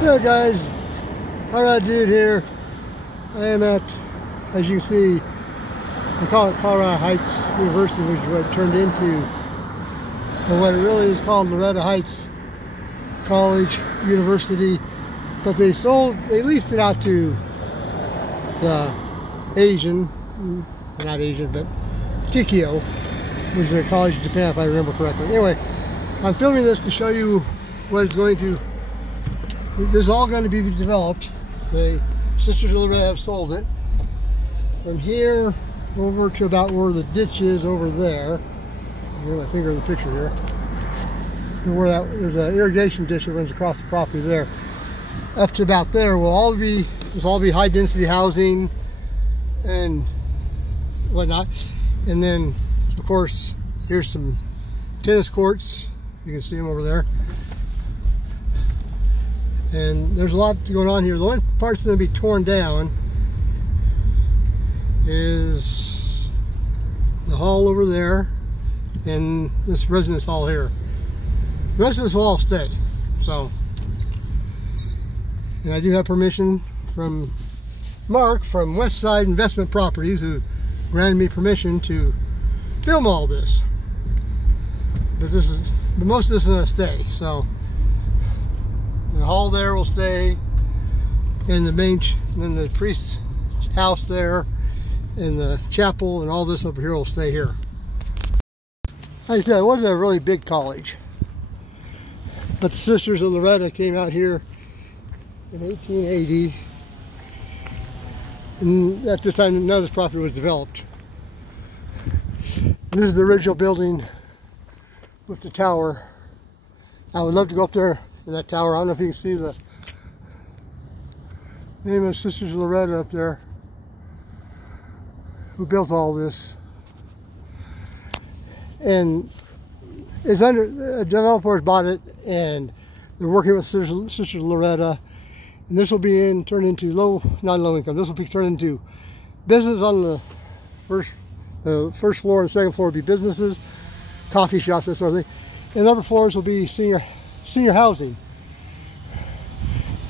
So guys, alright dude here. I am at, as you can see, I call it Colorado Heights University, which is what it turned into. But what it really is called LORETTA Heights College University. But they leased it out to the Asian, not Asian, but Tikio, which is a college in Japan if I remember correctly. Anyway, I'm filming this to show you what it's going to, this is all going to be developed. The Sisters of Loretta have sold it. From here over to about where the ditch is over there. I got my finger in the picture here. And where that, there's an irrigation ditch that runs across the property there. Up to about there will all be, this will all be high density housing and whatnot. And then of course here's some tennis courts. You can see them over there. And there's a lot going on here. The only part that's going to be torn down is the hall over there and this residence hall here. The rest of this will all stay. So, and I do have permission from Mark from Westside Investment Properties, who granted me permission to film all this. But most of this is going to stay. So the hall there will stay, and the main, and the priest's house there, and the chapel, and all this over here will stay here. Like I said, it wasn't a really big college, but the Sisters of Loretta came out here in 1880, and at this time none of this property was developed. And this is the original building with the tower. I would love to go up there in that tower. I don't know if you can see the name of Sisters of Loretta up there, who built all this. And it's under, developers bought it, and they're working with Sisters of Loretta, and this will be turned into not low income, this will be turned into business on the first floor, and the second floor will be businesses, coffee shops, that sort of thing. And the upper floors will be senior housing.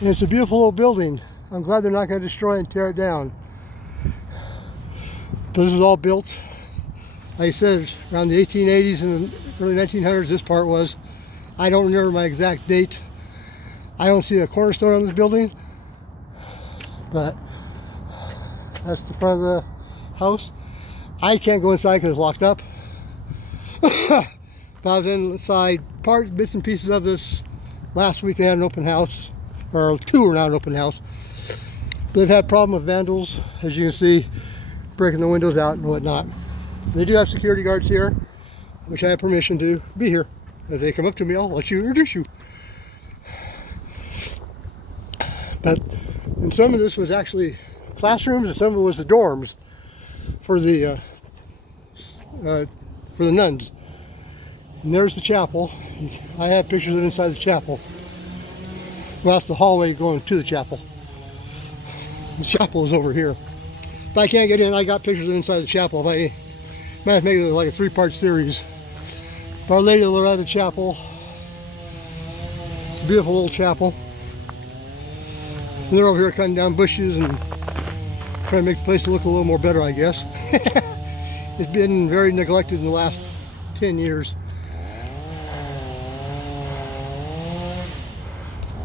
And it's a beautiful little building. I'm glad they're not going to destroy it and tear it down. But this was all built, like I said, around the 1880s and the early 1900s. This part was. I don't remember my exact date. I don't see a cornerstone on this building, but that's the front of the house. I can't go inside because it's locked up. But I was inside bits and pieces of this last week. They had an open house, or two are now an open house. But they've had problem with vandals, as you can see, breaking the windows out and whatnot. They do have security guards here, which I have permission to be here. If they come up to me, I'll let you introduce you. But, and some of this was actually classrooms, and some of it was the dorms for the nuns. And there's the chapel. I have pictures of it inside the chapel. Well, that's the hallway going to the chapel. The chapel is over here. If I can't get in, I got pictures of inside the chapel. If I might have to make it like a 3-part series. Our Lady of Loretta Chapel. It's a beautiful little chapel. And they're over here cutting down bushes and trying to make the place look a little more better, I guess. It's been very neglected in the last 10 years.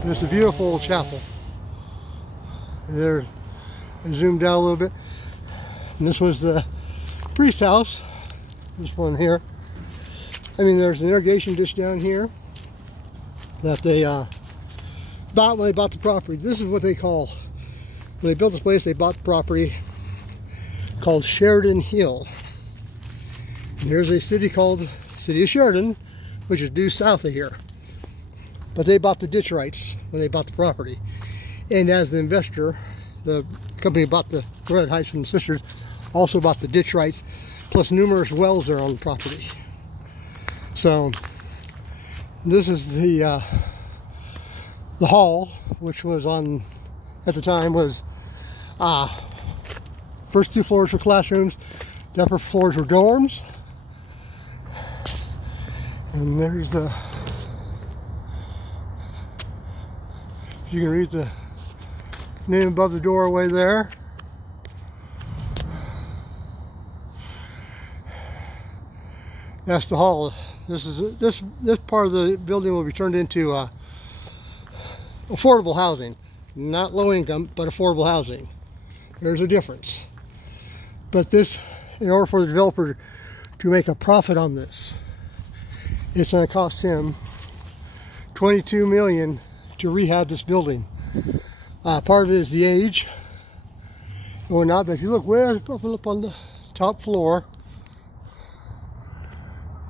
And it's a beautiful chapel. And there, I zoomed down a little bit. And this was the priest's house. This one here. I mean, there's an irrigation ditch down here that they bought when they bought the property. This is what they call, when they built this place, they bought the property called Sheridan Hill. And here's a city called City of Sheridan, which is due south of here. But they bought the ditch rights when they bought the property. And as the investor, the company bought the LORETTA Heights from the Sisters, also bought the ditch rights, plus numerous wells there on the property. So this is the hall, which was on, at the time, was first 2 floors were classrooms, the upper floors were dorms. And there's the, if You can read the name above the doorway there. That's the hall. This part of the building will be turned into affordable housing. Not low income, but affordable housing. There's a difference. But this, in order for the developer to make a profit on this, it's going to cost him $22 million to rehab this building. Part of it is the age and whatnot, but if you look way up on the top floor,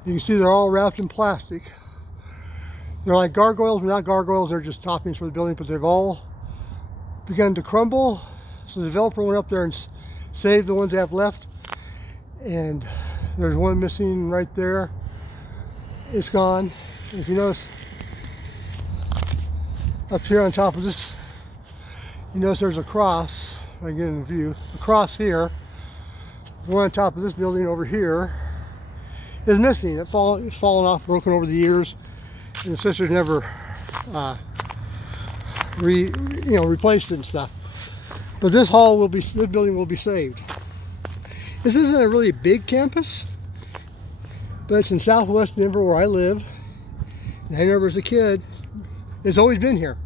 you can see they're all wrapped in plastic. They're like gargoyles, but not gargoyles, they're just toppings for the building, but they've all begun to crumble. So the developer went up there and saved the ones they have left. And there's one missing right there. It's gone. If you notice, up here on top of this, you notice there's a cross. If I get in view, the cross here, the one on top of this building over here, is missing. It's fallen off, broken over the years, and the sisters never replaced it and stuff. But this building will be saved. This isn't a really big campus, but it's in Southwest Denver where I live. And I remember as a kid, it's always been here.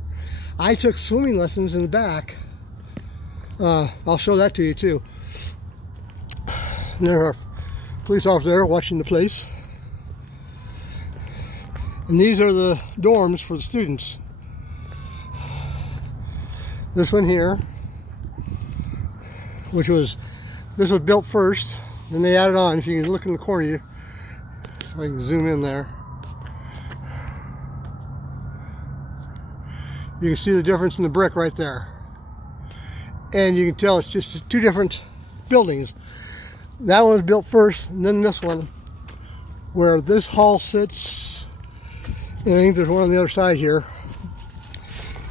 I took swimming lessons in the back. I'll show that to you too. And there are police officers there watching the place. And these are the dorms for the students. This one here, this was built first, then they added on. If you can look in the corner, so I can zoom in there. You can see the difference in the brick right there. And you can tell it's just two different buildings. That one was built first, and then this one, where this hall sits, and I think there's one on the other side here.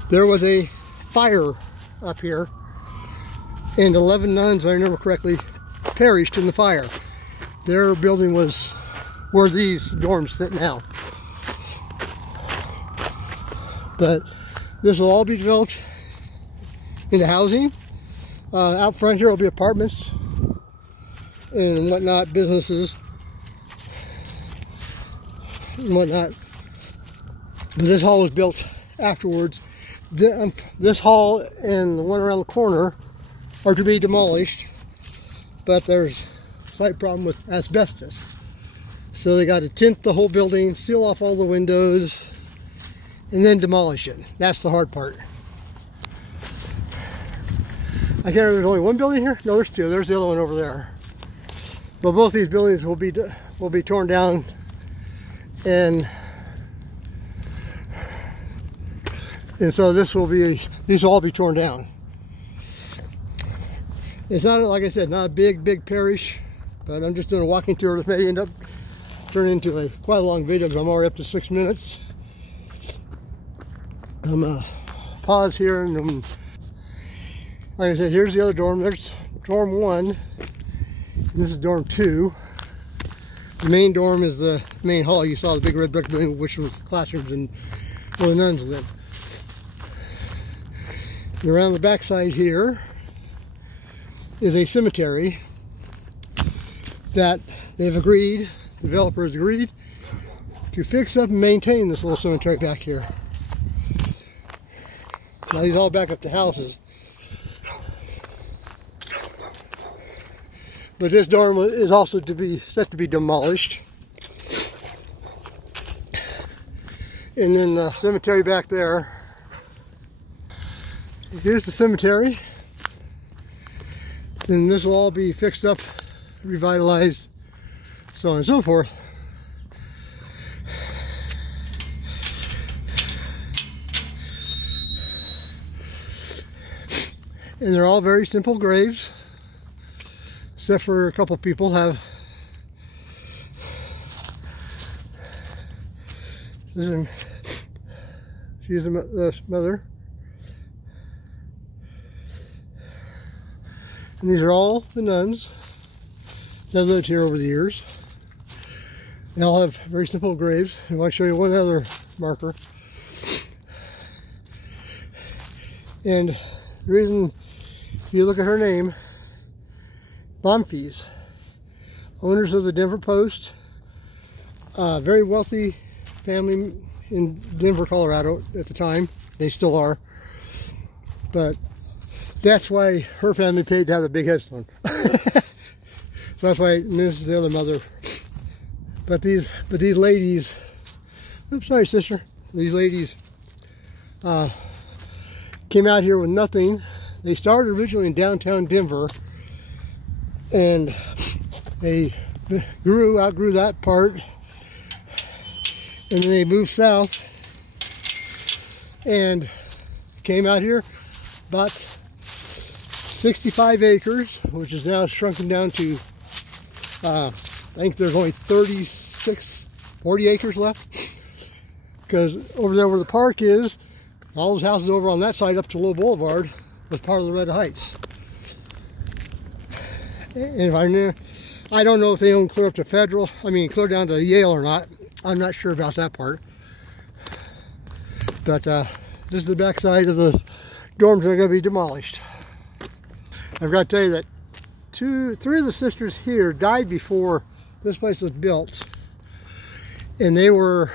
There was a fire up here, and 11 nuns, if I remember correctly, perished in the fire. Their building was where these dorms sit now. But this will all be developed into housing. Out front here will be apartments and whatnot, businesses and whatnot. But this hall was built afterwards. This hall and the one around the corner are to be demolished, but there's a slight problem with asbestos. So they got to tint the whole building, seal off all the windows, and then demolish it. That's the hard part. I can't remember, there's only one building here? No, there's two. There's the other one over there. But both these buildings will be torn down, and so these will all be torn down. It's not, like I said, not a big parish, but I'm just doing a walking tour. This may end up turning into quite a long video, because I'm already up to 6 minutes. I'm gonna pause here, and then, like I said, here's the other dorm. There's dorm 1, and this is dorm 2. The main dorm is the main hall. You saw the big red brick building, which was classrooms and where the nuns lived. And around the back side here is a cemetery that they've agreed, the developers agreed, to fix up and maintain this little cemetery back here. Now these all back up to houses. But this dorm is also set to be demolished. And then the cemetery back there. So here's the cemetery. Then this will all be fixed up, revitalized, so on and so forth. And they're all very simple graves, except for a couple people have. She's the mother. And these are all the nuns that lived here over the years. They all have very simple graves. I want to show you one other marker. And the reason, if you look at her name, Bonfils, owners of the Denver Post, very wealthy family in Denver, Colorado at the time. They still are. But that's why her family paid to have a big headstone. So that's why this is the other mother. But these ladies, oops, sorry sister, these ladies came out here with nothing. They started originally in downtown Denver, and they outgrew that part, and then they moved south and came out here, bought 65 acres, which is now shrunken down to I think there's only 40 acres left, because over there where the park is, all those houses over on that side up to Low Boulevard was part of LORETTA Heights. And if I don't know if they own clear up to Federal, clear down to Yale or not. I'm not sure about that part. But this is the back side of the dorms that are going to be demolished. I've got to tell you that three of the sisters here died before this place was built, and they were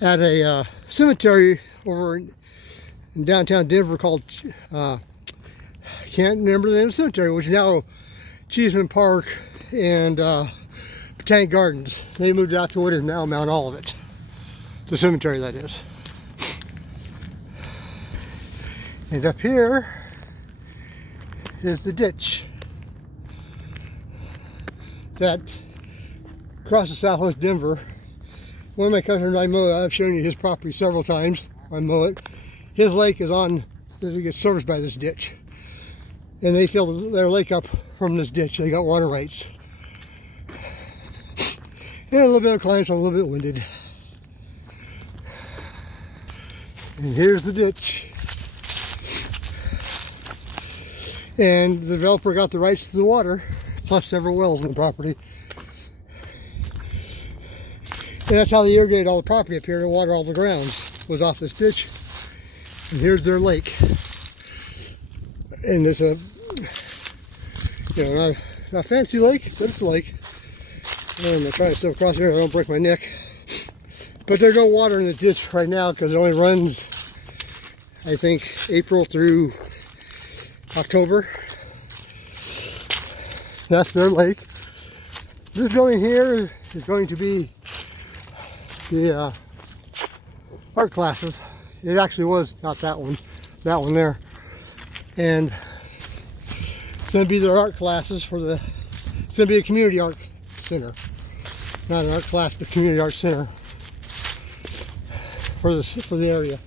at a cemetery over in downtown Denver called can't remember the name of the cemetery, which is now Cheeseman Park and Botanic Gardens. They moved out to what is now Mount Olivet, the cemetery that is. And up here is the ditch that crosses southwest Denver. One of my cousins and I mow it. I've shown you his property several times. I mow it. His lake is it gets serviced by this ditch. And they fill their lake up from this ditch. They got water rights. And a little bit of climb, so I'm a little bit winded. And here's the ditch. And the developer got the rights to the water, plus several wells on the property. And that's how they irrigated all the property up here to water all the grounds, was off this ditch. And here's their lake. And it's a, not a fancy lake, but it's a lake. And I'm trying to step across here so I don't break my neck. But there's no water in the ditch right now because it only runs, I think, April through October. That's their lake. This building here is going to be the art classes. It actually was not that one there. And it's going to be their art classes for it's going to be a community art center. Not an art class, but community art center for the area.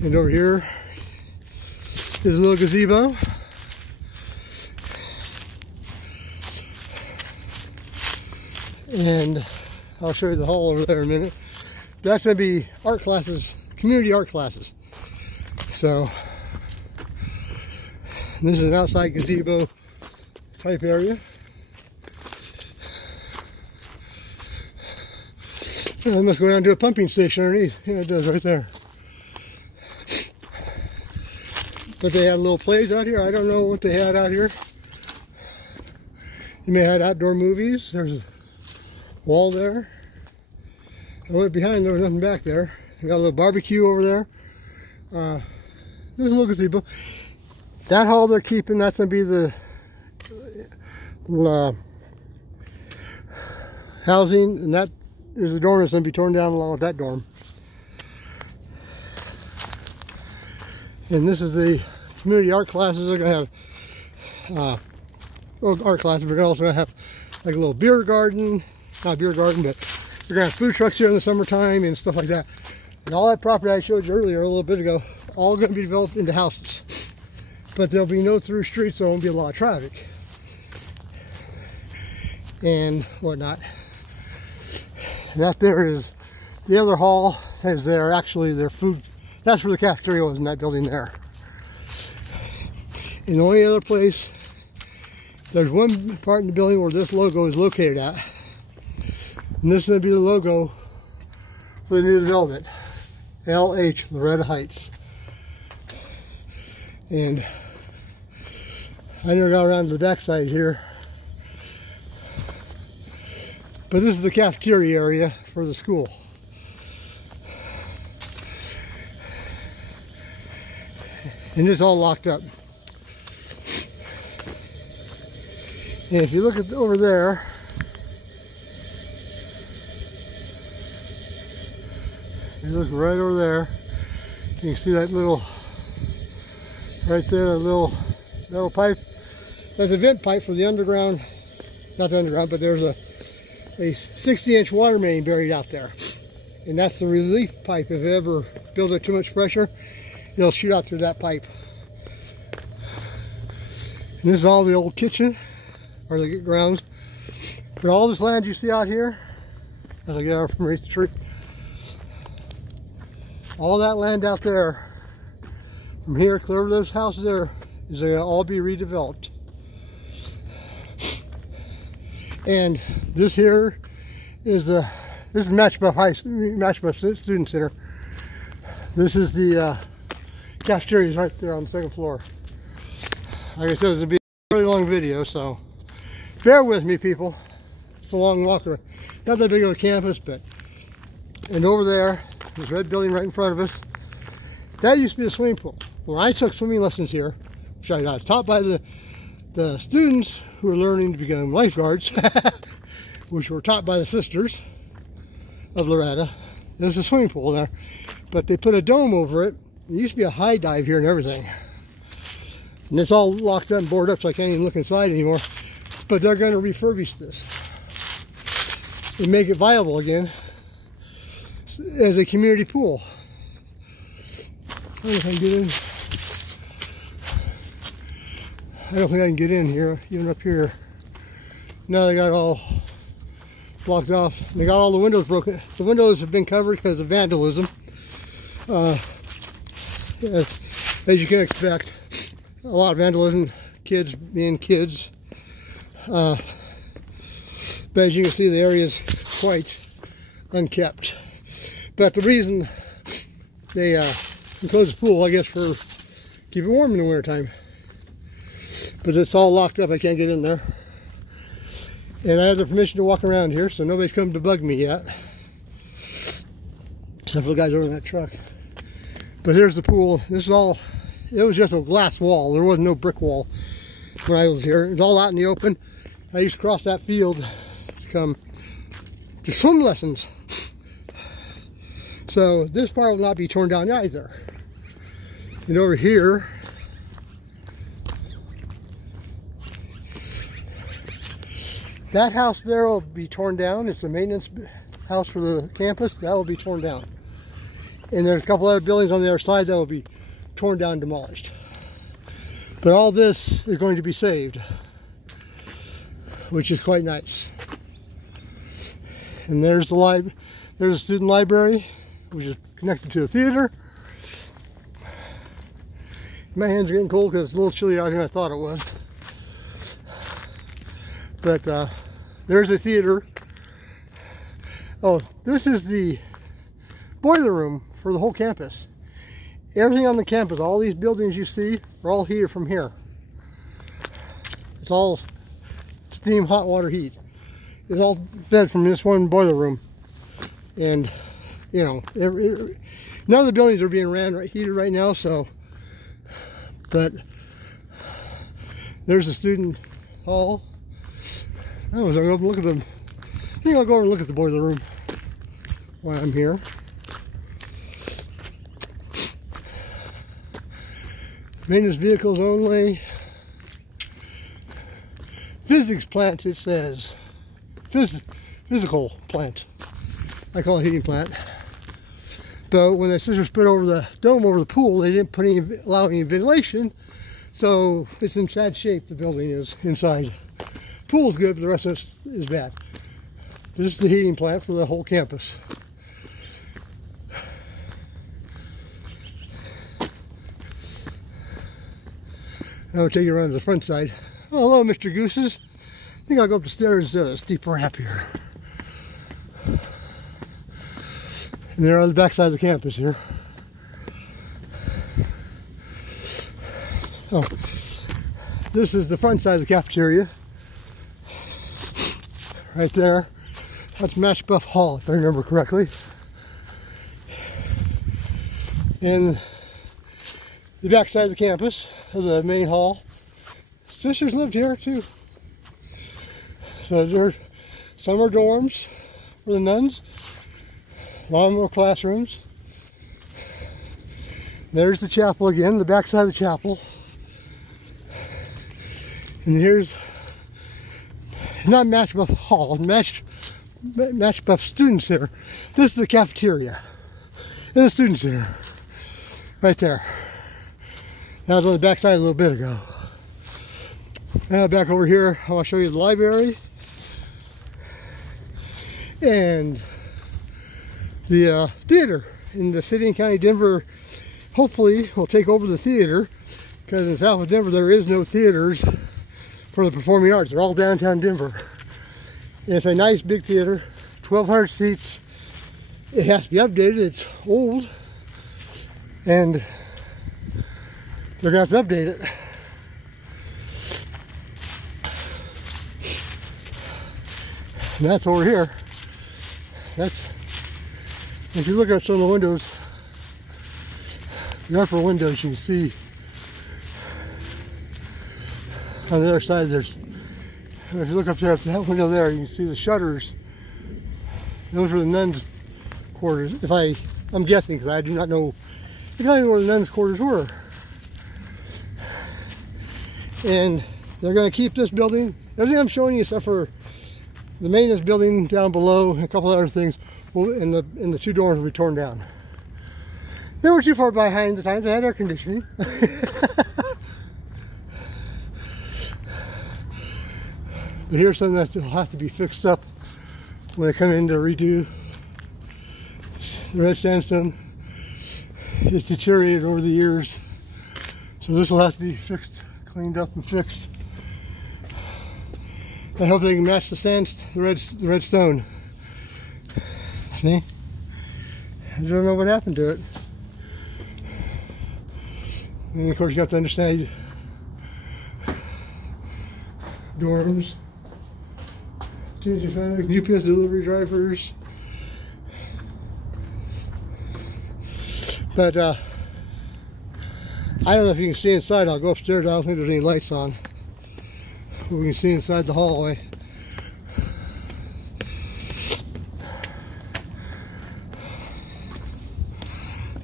And over here is a little gazebo. And I'll show you the hall over there in a minute. That's going to be art classes, community art classes. So this is an outside gazebo type area. And I must go down to a pumping station underneath. Yeah, it does right there. But they had little plays out here. I don't know what they had out here. They may have had outdoor movies. There's a wall there. I went behind, there was nothing back there. They got a little barbecue over there. There's a little gazebo. That hall they're keeping, that's going to be the housing, and that is the dorm that's going to be torn down along with that dorm. And this is the community art classes. They're going to have art classes. We're also going to have like a little beer garden. Not a beer garden, but we're going to have food trucks here in the summertime and stuff like that. And all that property I showed you earlier, a little bit ago, all going to be developed into houses. But there'll be no through streets, so there won't be a lot of traffic and whatnot. And that there is the other hall. Is there actually their food? That's where the cafeteria was, in that building there. And the only other place, there's one part in the building where this logo is located at. And this is going to be the logo for the new development. LH, Loretta Heights. And I never got around to the backside here. But this is the cafeteria area for the school. And it's all locked up. And if you look at over there, you look right over there, you can see that little, right there, a little pipe. That's a vent pipe for the underground, not the underground, but there's a 60-inch water main buried out there. And that's the relief pipe. If it ever builds up too much pressure, it'll shoot out through that pipe. And this is all the old kitchen, or the grounds. But all this land you see out here, as I get out from underneath the tree, all that land out there, from here clear over those houses there, is going to all be redeveloped. And this here is this is Matchbuff Student Center. This is the cafeteria is right there on the second floor. Like I said, this will be a really long video, so bear with me, people. It's a long walk around. Not that big of a campus, but and over there, this red building right in front of us, that used to be a swimming pool. When I took swimming lessons here, which I got taught by the students who were learning to become lifeguards, which were taught by the sisters of Loretta. There's a swimming pool there, but they put a dome over it. There used to be a high dive here and everything. And it's all locked up and boarded up, so I can't even look inside anymore. But they're going to refurbish this and make it viable again as a community pool. I don't know if I can get in. I don't think I can get in here, even up here. Now they got it all blocked off. They got all the windows broken. The windows have been covered because of vandalism. As you can expect, a lot of vandalism, kids being kids. But as you can see, the area is quite unkept. But the reason they enclosed the pool, I guess, for keep it warm in the wintertime. But it's all locked up, I can't get in there. And I have the permission to walk around here, so nobody's come to bug me yet. Except for the guys over in that truck. But here's the pool. This is all, it was just a glass wall. There was no brick wall when I was here. It was all out in the open. I used to cross that field to come to swim lessons. So this part will not be torn down either. And over here, that house there will be torn down. It's the maintenance house for the campus. That will be torn down. And there's a couple other buildings on the other side that will be torn down and demolished. But all this is going to be saved, which is quite nice. And there's the student library, which is connected to a theater. My hands are getting cold because it's a little chilly out here than I thought it was. But there's a theater. Oh, this is the boiler room for the whole campus. Everything on the campus, all these buildings you see, are all heated from here. It's all steam hot water heat. It's all fed from this one boiler room. And, you know, none of the buildings are being heated right now, so, but there's the student hall. I was going to go look at them. I think I'll go over and look at the boiler room while I'm here. Maintenance vehicles only. Physics plant, it says. Physical plant. I call it heating plant. But when the sisters put over the dome over the pool, they didn't allow any ventilation. So it's in sad shape, the building is inside. Pool's good, but the rest of it is bad. This is the heating plant for the whole campus. I'll take you around to the front side. Oh, hello, Mr. Gooses. I think I'll go up the stairs, steep ramp here. And they're on the back side of the campus here. Oh, this is the front side of the cafeteria. Right there. That's Match Buff Hall, if I remember correctly. And the back side of the campus of the main hall. Sisters lived here too. So there's summer dorms for the nuns. A lot more classrooms. There's the chapel again, the back side of the chapel. And here's not Match Buff Hall, Match Buff Student Center. This is the cafeteria and the Student Center. Right there. That was on the back side a little bit ago. Now back over here, I'll show you the library and the theater. In the city and county of Denver, hopefully will take over the theater, because in south of Denver there is no theaters for the performing arts. They're all downtown Denver. And it's a nice big theater, 1,200 seats. It has to be updated. It's old, and they're gonna have to update it. And that's over here. That's, if you look at some of the windows, the upper windows, you can see on the other side there's, if you look up there at that window there, you can see the shutters. Those are the nuns' quarters. I'm guessing, because I do not know exactly where the nuns' quarters were. And they're going to keep this building. Everything I'm showing you, except for the maintenance building down below, and a couple other things, and the two doors will be torn down. They weren't too far behind the time. They had air conditioning. But here's something that will have to be fixed up when they come in to redo. The red sandstone is deteriorated over the years, so this will have to be fixed, cleaned up and fixed. I hope they can match the red stone. See? I don't know what happened to it. And of course you have to understand dorms, UPS delivery drivers. But I don't know if you can see inside. I'll go upstairs. I don't think there's any lights on. But we can see inside the hallway.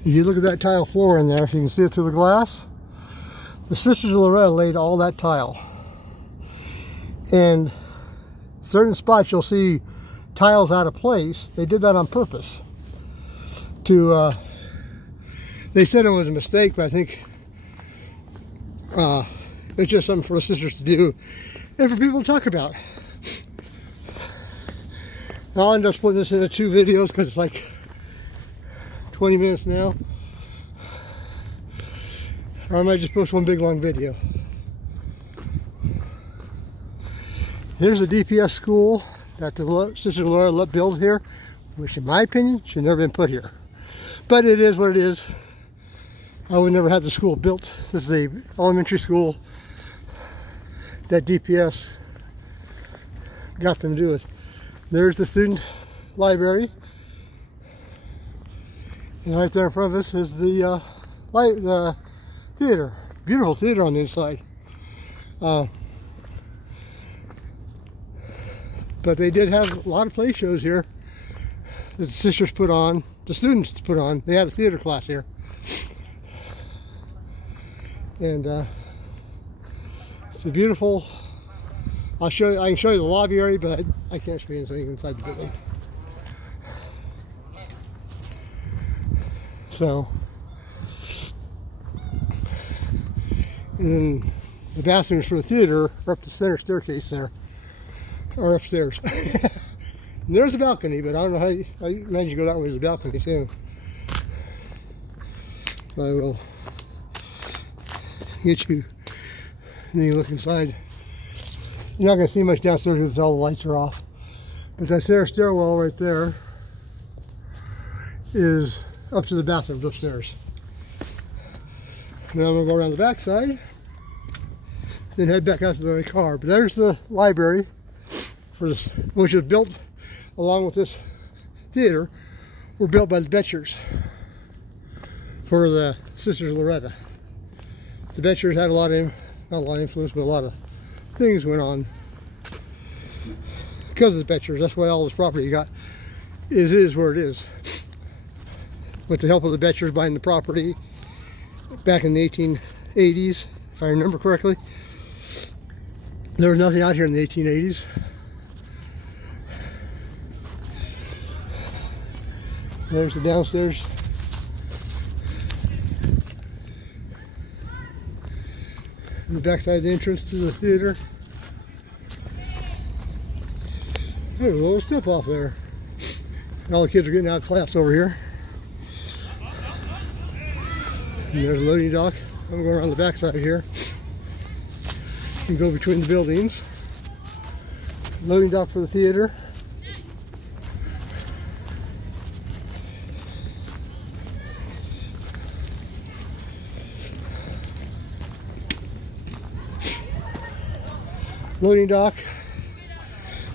If you look at that tile floor in there, if you can see it through the glass, the Sisters of Loretta laid all that tile. And certain spots you'll see tiles out of place. They did that on purpose. They said it was a mistake, but I think it's just something for the sisters to do and for people to talk about. I'll end up splitting this into 2 videos because it's like 20 minutes now. Or I might just post one big long video. Here's the DPS school that the Sisters of Loretta built here, which in my opinion should never been put here. But it is what it is. I would never have the school built. This is a elementary school that DPS got them to do it. There's the student library. And right there in front of us is the theater. Beautiful theater on the inside. But they did have a lot of play shows here that the sisters put on, the students put on. They had a theater class here. And it's a beautiful, I can show you the lobby area, but I can't show you anything inside the building. So, and then the bathrooms for the theater are up the center staircase there, or upstairs. And there's a balcony, but I don't know how I imagine you go that way. There's a balcony too. I will get you, and then you look inside. You're not going to see much downstairs because all the lights are off. But that's their stairwell right there. is up to the bathrooms upstairs. Now I'm gonna go around the back side, then head back out to the car. But there's the library for this, which was built along with this theater, were built by the Betchers for the Sisters Loretta. The Betchers had a lot of, not a lot of influence, but a lot of things went on because of the Betchers. That's why all this property got is where it is. With the help of the Betchers buying the property back in the 1880s, if I remember correctly. There was nothing out here in the 1880s. There's the downstairs. And the backside of the entrance to the theater. There's a little step off there. All the kids are getting out of class over here. And there's a loading dock. I'm going around the backside here. You go between the buildings. Loading dock for the theater. Loading dock.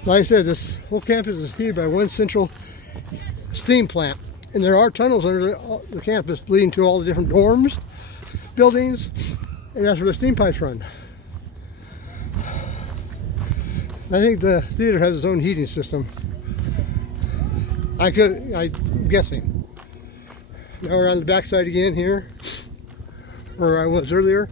Like I said, this whole campus is heated by one central steam plant, and there are tunnels under the campus leading to all the different dorms, buildings, and that's where the steam pipes run. I think the theater has its own heating system. I'm guessing. Now we're on the back side again here, where I was earlier.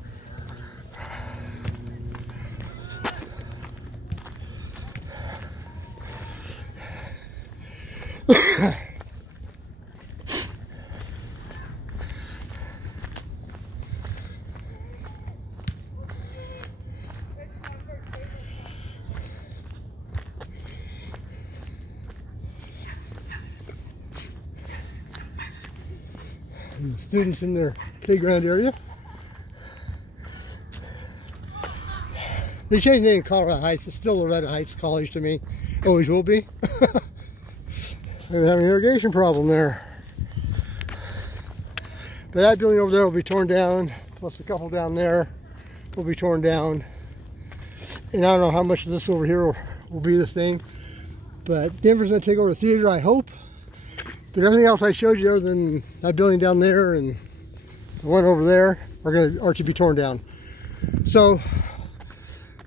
And the students in their playground area. They changed the name Colorado Heights. It's still LORETTA Heights College to me. Always will be. We're having an irrigation problem there. But that building over there will be torn down. Plus a couple down there will be torn down. And I don't know how much of this over here will be this thing. But Denver's going to take over the theater, I hope. But everything else I showed you other than that building down there and the one over there are to be torn down. So,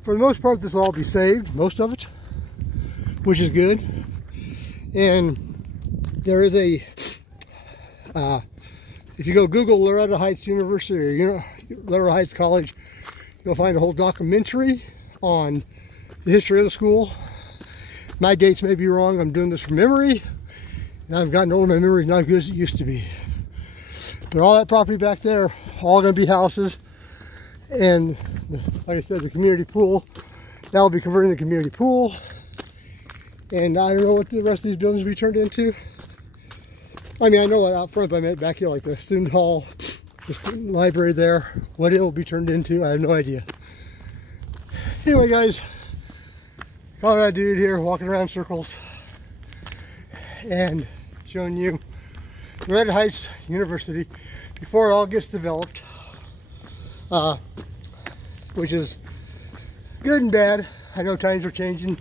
for the most part, this will all be saved, most of it, which is good. And there is a, if you go Google LORETTA Heights University or LORETTA Heights College, you'll find a whole documentary on the history of the school. My dates may be wrong. I'm doing this from memory. And I've gotten older, my memory is not as good as it used to be. But all that property back there, all going to be houses. And like I said, the community pool, that will be converted into a community pool. And I don't know what the rest of these buildings will be turned into. I mean, I know what out front, but I meant back here, like the student hall, the library there. What it will be turned into, I have no idea. Anyway, guys, Colorado dude here, walking around circles and showing you LORETTA Heights University before it all gets developed, which is good and bad. I know times are changing,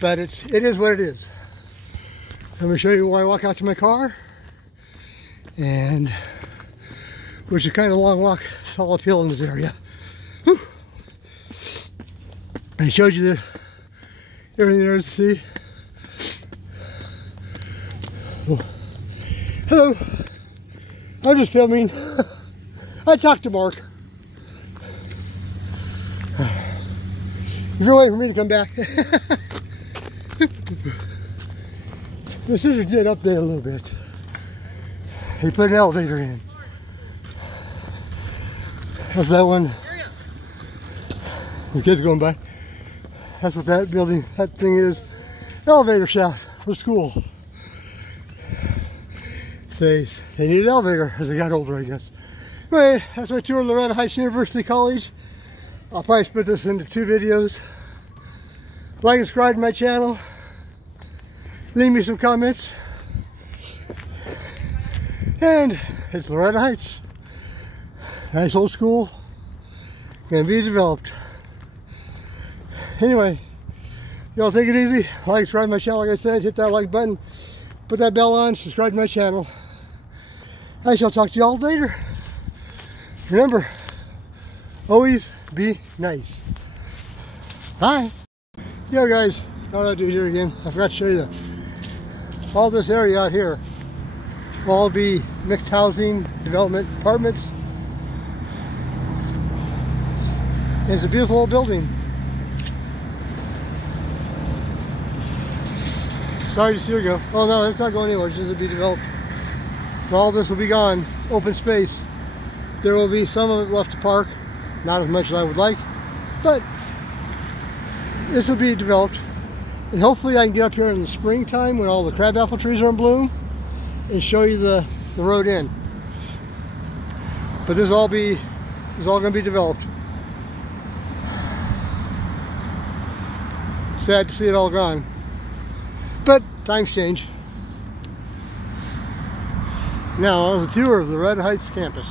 but it is what it is. I'm going to show you why I walk out to my car, and which is kind of a long walk. It's all uphill in this area. Whew. I showed you everything there is to see. Oh. Hello, I'm just filming. I talked to Mark. If you're waiting for me to come back. The scissors did update a little bit. He put an elevator in. That's that one. The kids going by. That's what that building, that thing is. Elevator shaft for school. They needed an elevator as they got older, I guess. Anyway, that's my tour of LORETTA Heights University College. I'll probably split this into 2 videos. Like and subscribe to my channel. Leave me some comments. And it's Loretta Heights. Nice old school. Gonna be developed. Anyway, y'all take it easy. Like, subscribe to my channel, like I said. Hit that like button. Put that bell on. Subscribe to my channel. I shall talk to y'all later. Remember, always be nice. Bye. Yo guys, thought I'd do it here again. I forgot to show you all this area out here will all be mixed housing, development, apartments. And it's a beautiful old building. Sorry to see her go. Oh no, it's not going anywhere. It's just to be developed. All this will be gone. Open space. There will be some of it left to park. Not as much as I would like, but this will be developed. And hopefully I can get up here in the springtime when all the crabapple trees are in bloom and show you the road in. But this is all going to be developed. Sad to see it all gone. But times change. Now, on the tour of the Loretta Heights campus.